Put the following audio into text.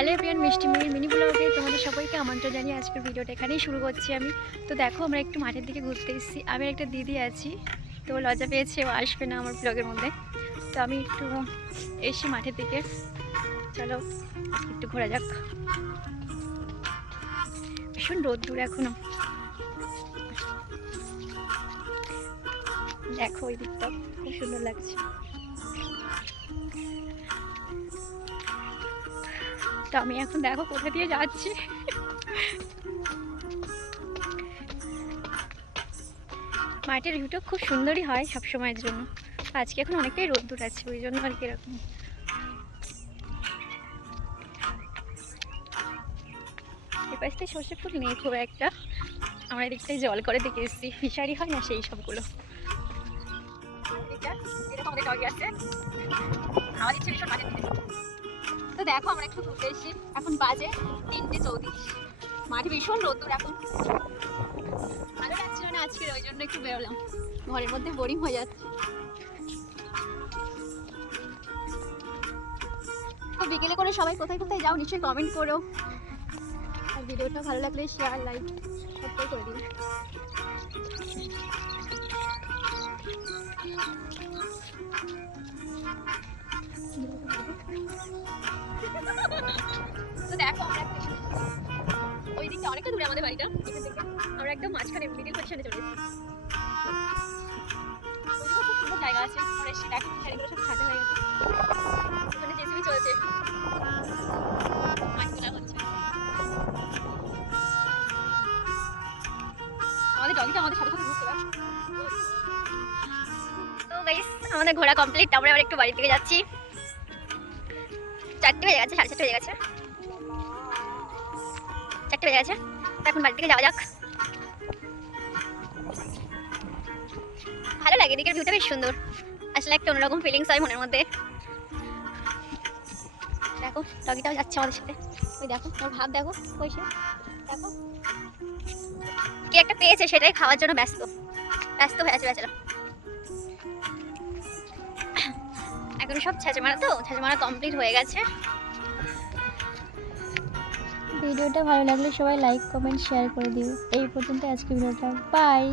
Hello everyone, মিষ্টি Mihir mini ব্লগে তোমাদের সবাইকে আমন্ত্রণ জানিয়ে আজকের ভিডিওটা এখানেই শুরু করছি আমি। তো দেখো আমরা একটু মাঠের দিকে ঘুরতে এসেছি। আমি একটা দিদি আছি, তো লজ্জা পেয়েছে, ও আসবে না আমার ব্লগের মধ্যে। তো আমি একটু এসি মাঠের দিকে, চলো একটু ঘোরা যাক। ভীষণ রোদ্দুর এখনো, দেখো ওই দিকটা খুব সুন্দর লাগছে। তো আমি এখন দেখো কোথা দিয়ে যাচ্ছি। মাঠের ভিউটা খুব সুন্দরই হয় সব সময়ের জন্য। আজকে এখন অনেকটাই রোদ্দুর আছে, ওই জন্য আর কি এরকম। এপাশ থেকে সর্ষে ফুল নেই খুব একটা, আমরা এদিকটাই জল করে দেখে এসেছি, ফিশারি হয় না সেই সবগুলো। তো দেখো আমরা একটু ঘুরতে এসেছি, এখন বাজে 3:34। মাঠে ভীষণ রোদ্দুর এখন, ভালো লাগছিল না আজকে, ওই জন্য একটু বেরোলাম, ঘরের মধ্যে বোরিং হয়ে যাচ্ছে। তো বিকেলে করে সবাই কোথায় কোথায় যাও নিশ্চয়ই কমেন্ট করো, আর ভিডিওটা ভালো লাগলে শেয়ার লাইক সবটাই করে দিন। তো দেখো আমরা ওই দিকটা অনেকটা দূরে আমাদের বাড়িটা, এখান থেকে আমরা একদম মাঝখানে মিডিল পজিশনে চলে এসেছি। খুব সুন্দর জায়গা আছে, আমরা এসে দেখো শাড়িগুলো সব সাজা হয়ে গেছে, ওখানে জেসিবি চলছে, মাছ তোলা হচ্ছে। আমাদের ডগিটা আমাদের সাথে সাথে ঘুরতে পারে। তো গাইস আমাদের ঘোরা কমপ্লিট, আমরা আবার একটু বাড়ি থেকে যাচ্ছি। 4টে বেজে গেছে, 4:30 বেজে গেছে, 4টে বেজে গেছে। এখন বাড়ি থেকে যাওয়া যাক। ভালো লাগে, এদিকের ভিউটা বেশ সুন্দর, আসলে একটা অন্যরকম ফিলিংস হয় মনের মধ্যে। দেখো ডগিটাও যাচ্ছে আমাদের সাথে, ওই দেখো ওর ভাব দেখো, ওই সে দেখো কি একটা পেয়েছে, সেটাই খাওয়ার জন্য ব্যস্ত ব্যস্ত হয়ে আছে বেচারা। এখন সব ছেঁচে মারা, তো ছেঁচে মারা কমপ্লিট হয়ে গেছে। ভিডিওটা ভালো লাগলে সবাই লাইক কমেন্ট শেয়ার করে দিও। এই পর্যন্ত আজকে ভিডিওটা, বাই।